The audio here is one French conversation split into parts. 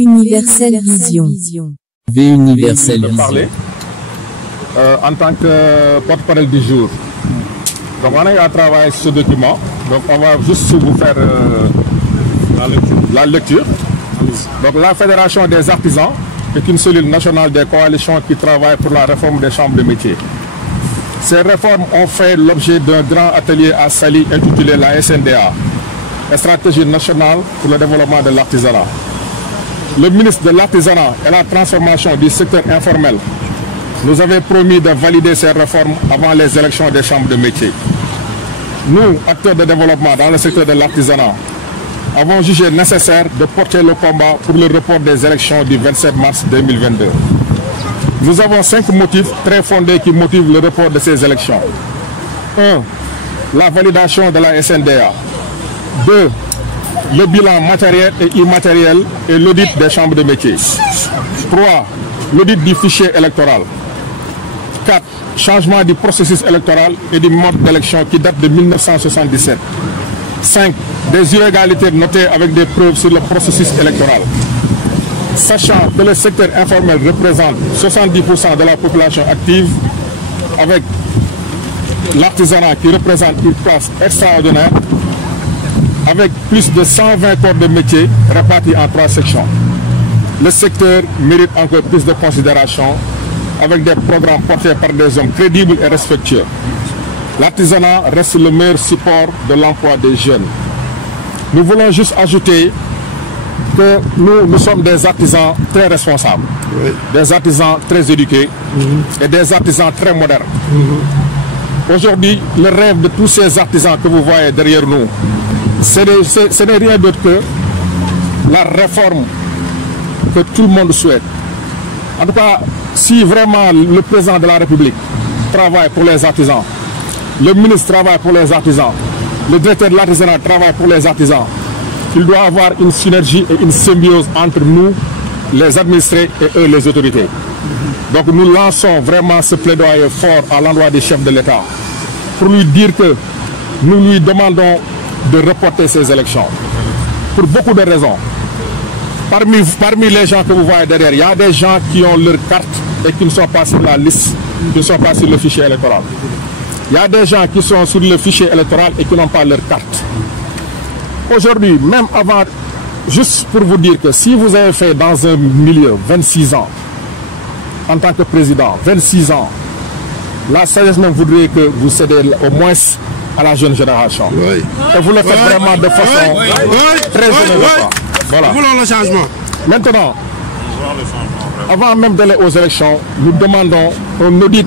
Universelle Vision. Universelle Vision. Parler en tant que porte-parole du jour. Donc on est à travailler sur ce document. Donc on va juste vous faire la lecture. Donc la Fédération des artisans est une cellule nationale des coalitions qui travaille pour la réforme des chambres de métiers. Ces réformes ont fait l'objet d'un grand atelier à Saly intitulé la SNDA, la stratégie nationale pour le développement de l'artisanat. Le ministre de l'Artisanat et la transformation du secteur informel nous avait promis de valider ces réformes avant les élections des chambres de métiers. Nous, acteurs de développement dans le secteur de l'artisanat, avons jugé nécessaire de porter le combat pour le report des élections du 27 mars 2022. Nous avons 5 motifs très fondés qui motivent le report de ces élections. 1. La validation de la SNDA. 2. Le bilan matériel et immatériel et l'audit des chambres de métiers. 3. L'audit du fichier électoral. 4. Changement du processus électoral et du mode d'élection qui date de 1977. 5. Des irrégularités notées avec des preuves sur le processus électoral. Sachant que le secteur informel représente 70% de la population active, avec l'artisanat qui représente une place extraordinaire, avec plus de 120 corps de métier répartis en 3 sections. Le secteur mérite encore plus de considération avec des programmes portés par des hommes crédibles et respectueux. L'artisanat reste le meilleur support de l'emploi des jeunes. Nous voulons juste ajouter que nous sommes des artisans très responsables, des artisans très éduqués et des artisans très modernes. Aujourd'hui, le rêve de tous ces artisans que vous voyez derrière nous, ce n'est rien d'autre que la réforme que tout le monde souhaite. En tout cas, si vraiment le président de la République travaille pour les artisans, le ministre travaille pour les artisans, le directeur de l'artisanat travaille pour les artisans, il doit avoir une synergie et une symbiose entre nous, les administrés, et eux, les autorités. Donc nous lançons vraiment ce plaidoyer fort à l'endroit des chefs de l'État pour lui dire que nous lui demandons de reporter ces élections. Pour beaucoup de raisons. Parmi les gens que vous voyez derrière, il y a des gens qui ont leur carte et qui ne sont pas sur la liste, qui ne sont pas sur le fichier électoral. Il y a des gens qui sont sur le fichier électoral et qui n'ont pas leur carte. Aujourd'hui, même avant, juste pour vous dire que si vous avez fait dans un milieu 26 ans, en tant que président, 26 ans, la sagesse même voudrait que vous cédez au moins à la jeune génération. Et vous le faites vraiment de façon très généreuse. Voilà. Nous voulons le changement. Maintenant, avant même d'aller aux élections, nous demandons un audit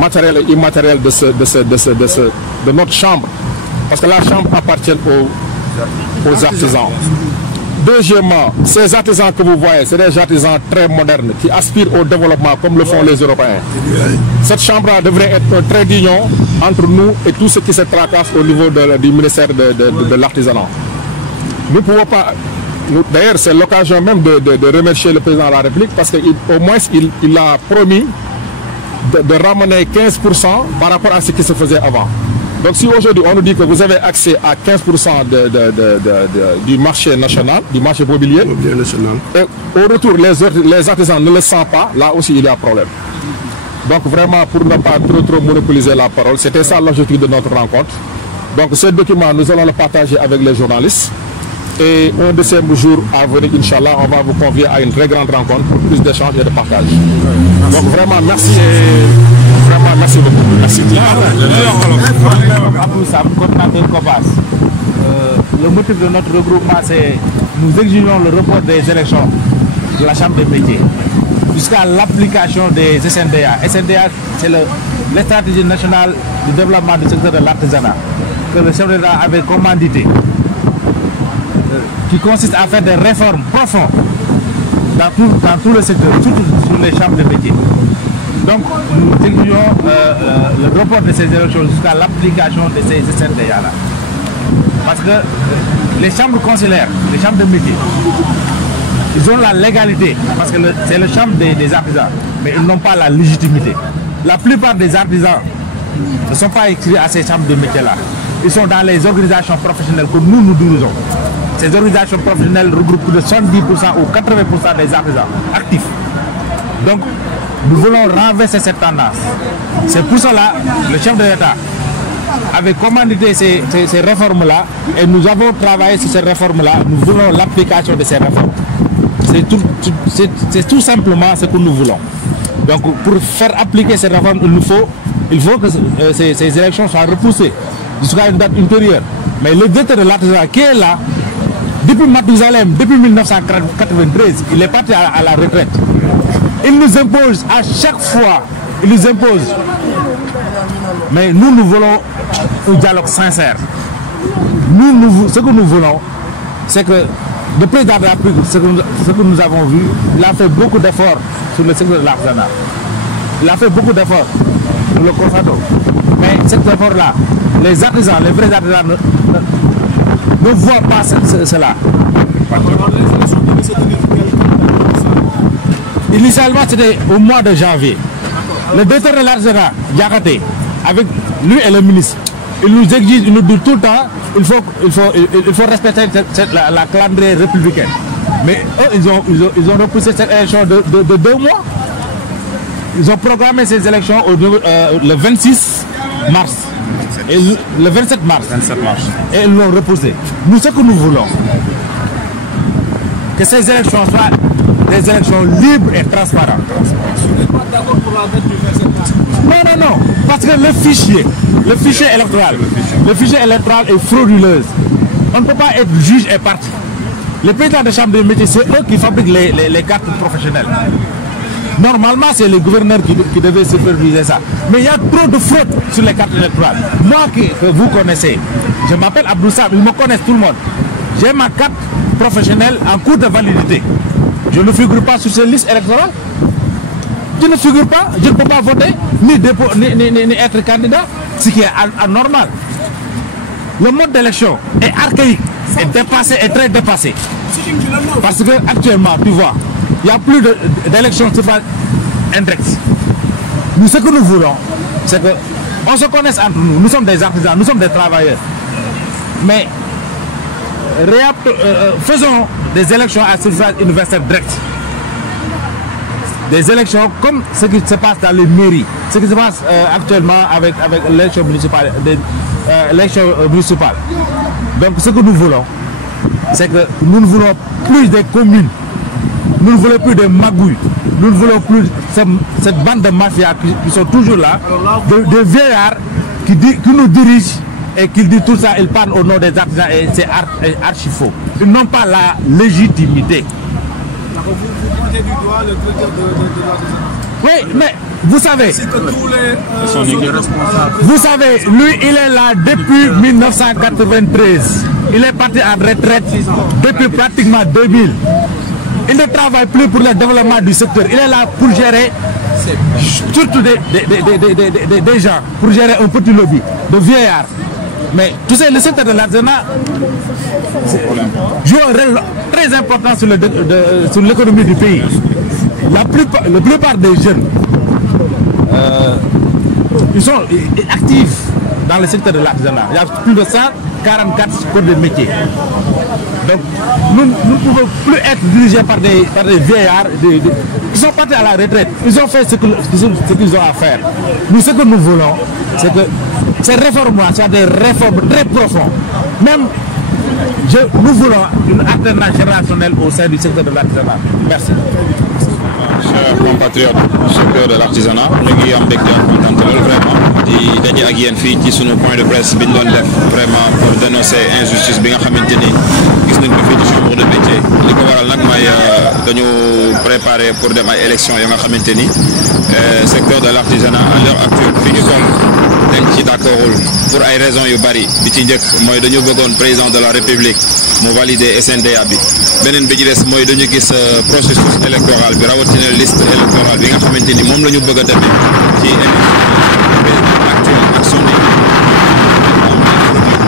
matériel et immatériel de notre chambre. Parce que la chambre appartient aux artisans. Deuxièmement, ces artisans que vous voyez, c'est des artisans très modernes qui aspirent au développement comme le font les Européens. Cette chambre devrait être un trait d'union entre nous et tout ce qui se tracasse au niveau du ministère de l'artisanat. Nous ne pouvons pas... D'ailleurs, c'est l'occasion même de remercier le président de la République parce qu'au moins il a promis de ramener 15% par rapport à ce qui se faisait avant. Donc si aujourd'hui on nous dit que vous avez accès à 15% du marché national, du marché mobilier, et au retour les artisans ne le sentent pas, là aussi il y a problème. Donc vraiment pour ne pas trop monopoliser la parole, c'était ça l'objectif de notre rencontre. Donc ce document nous allons le partager avec les journalistes. Et un de ces jours à venir, Inch'Allah, on va vous convier à une très grande rencontre pour plus d'échanges et de partage. Donc vraiment merci et vraiment merci beaucoup. Merci. Le motif de notre regroupement, c'est nous exigeons le report des élections de la Chambre des métiers jusqu'à l'application des SNDA. SNDA, c'est la stratégie nationale du développement du secteur de l'artisanat que le chef d'État avait commandité, qui consiste à faire des réformes profondes dans tout le secteur, surtout sur les chambres de métiers. Donc, nous exigeons le report de ces élections jusqu'à l'application de ces SNDA-là. Parce que les chambres consulaires, les chambres de métiers, ils ont la légalité, parce que c'est le chambre des artisans, mais ils n'ont pas la légitimité. La plupart des artisans ne sont pas inscrits à ces chambres de métiers-là. Ils sont dans les organisations professionnelles que nous dirigeons. Ces organisations professionnelles regroupent plus de 70% ou 80% des artisans actifs. Donc, nous voulons renverser cette tendance. C'est pour cela que le chef de l'État avait commandité ces réformes-là et nous avons travaillé sur ces réformes-là. Nous voulons l'application de ces réformes. C'est tout simplement ce que nous voulons. Donc, pour faire appliquer ces réformes, il faut que ces élections soient repoussées jusqu'à une date ultérieure. Mais le directeur de l'artisanat qui est là, depuis Mathusalem, depuis 1993, il est parti à la retraite. Il nous impose à chaque fois, il nous impose. Mais nous voulons un dialogue sincère. Ce que nous voulons, c'est que le président de la République, ce que nous avons vu, il a fait beaucoup d'efforts sur le secteur de l'artisanat. Il a fait beaucoup d'efforts, nous le constatons. Mais cet effort-là, les artisans, les vrais artisans ne voient pas cela. Initialement, c'était au mois de janvier. Le directeur de l'artisanat, Diakhaté, avec lui et le ministre, il nous exige, il nous dit tout le temps, il faut respecter la calendrier républicaine. Mais eux, ils ont repoussé cette élection de 2 mois. Ils ont programmé ces élections le 26 mars. Et le 27 mars. Et ils l'ont repoussé. Nous, ce que nous voulons, que ces élections soient des élections libres et transparentes. Vous n'êtes pas d'accord pour la date du 27 mars? Non. Parce que le fichier électoral est frauduleuse. On ne peut pas être juge et parti. Les présidents de chambre de métiers, c'est eux qui fabriquent les cartes professionnelles. Normalement, c'est le gouverneur qui devait superviser ça. Mais il y a trop de fraude sur les cartes électorales. Moi que vous connaissez, je m'appelle Abdou Sam, ils me connaissent tout le monde. J'ai ma carte professionnelle en cours de validité. Je ne figure pas sur ces listes électorales. Je ne figure pas, je ne peux pas voter, ni être candidat, ce qui est anormal. Le mode d'élection est archaïque, est dépassé, est très dépassé. Parce que actuellement, tu vois, il n'y a plus d'élections indirectes. Nous, ce que nous voulons, c'est qu'on se connaisse entre nous. Nous sommes des artisans, nous sommes des travailleurs. Mais faisons des élections à suffrage universel direct. Des élections comme ce qui se passe dans les mairies, ce qui se passe actuellement avec l'élection municipale. Donc ce que nous voulons, c'est que nous ne voulons plus des communes, nous ne voulons plus des magouilles, nous ne voulons plus cette bande de mafia qui sont toujours là, de vieillards qui nous dirigent et qui disent tout ça, ils parlent au nom des artisans et c'est archi faux. Ils n'ont pas la légitimité. Vous pointez du doigt le directeur de l'artisanat. Oui, mais vous savez, vous savez, lui, il est là depuis 1993. Il est parti en retraite depuis pratiquement 2000. Il ne travaille plus pour le développement du secteur. Il est là pour gérer surtout des gens, pour gérer un petit lobby de vieillards. Mais tu sais, le secteur de l'artisanat joue un rôle très important sur l'économie du pays. La plupart des jeunes, ils sont actifs dans le secteur de l'artisanat. Il y a plus de 144 corps de métier. Donc, nous ne pouvons plus être dirigés par des vieillards qui sont partis à la retraite. Ils ont fait ce qu'ils ont à faire. Nous, ce que nous voulons, c'est que ces réformes-là soient des réformes très profondes. Même, nous voulons une alternance générationnelle au sein du secteur de l'artisanat. Merci. Chers compatriotes du secteur de l'artisanat, ñu ngi am mbégte ak kontaan vraiment di daje ak yéen fii ci sunu point de presse bi ñu doon def vraiment pour dénoncer injustice bi nga xamante ni gis nañ ko fii ci chambre de métier. li ko waral nag mooy dañu préparer pour dem ay élections yoo nga xamante ni secteur de l'artisanat à l'heure actuelle fi ñu toll dañ ci d'accordul pour ay raisons yu bari bi ci njëkk mooy dañu bëggoon président de la République mu valider SNDA bi beneen bi ci des mooy dañu gis processus électoral bi rawatina liste électorale bi nga xamante ni moom la ñu bëgg a demee ci élection actuelle ak son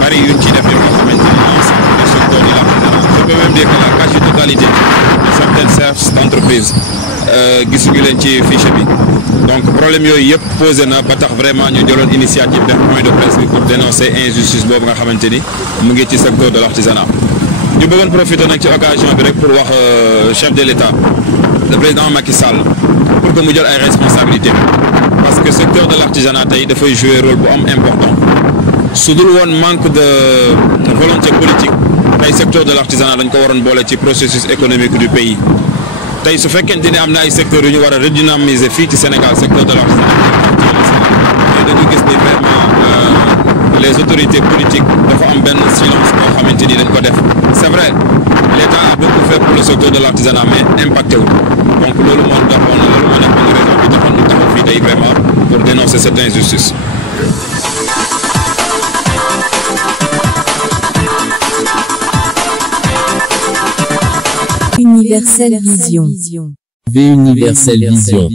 bari yuñ ci def yoo nga xamante ni ensemble du secteur de l'artisanat. Je peux même dire que la quasi-totalité de certaines d'entreprises gisuñu leen ci fichier bi donc problème yooyu yëpp posé na ba tax vraiment ñu jëloon initiative def point de presse bi pour dénoncer injustice boobu nga xamante ni mu ngi ci secteur de l'artisanat. ñu bëggoon profiter nag ci occasion bi rek pour wax chef de l'État le président Macky Sall pour que mu jël ay responsabilités parce que secteur de l'artisanat tey dafay jouer rôle bu am important su dul woon manque de volonté politique tey secteur de l'artisanat dañ ko waroon boole ci processus économique du pays tey su fekkente ne am na ay secteurs yu ñu war a redynamiser fii ci Sénégal secteur de l'artisanat mais dañu gis ni vraiment les autorités politiques dafa am benn silence boo xamante ni dañ ko def c'est vrai l'État a beaucoup fait pour le secteur de l'artisanat mais impacté wul donc loolu moo taxoon loolu moo nekkoon raison bi taxoon ñu taxaw fii tey vraiment pour dénoncer cette injustice. Universelle Vision. V Universelle Vision.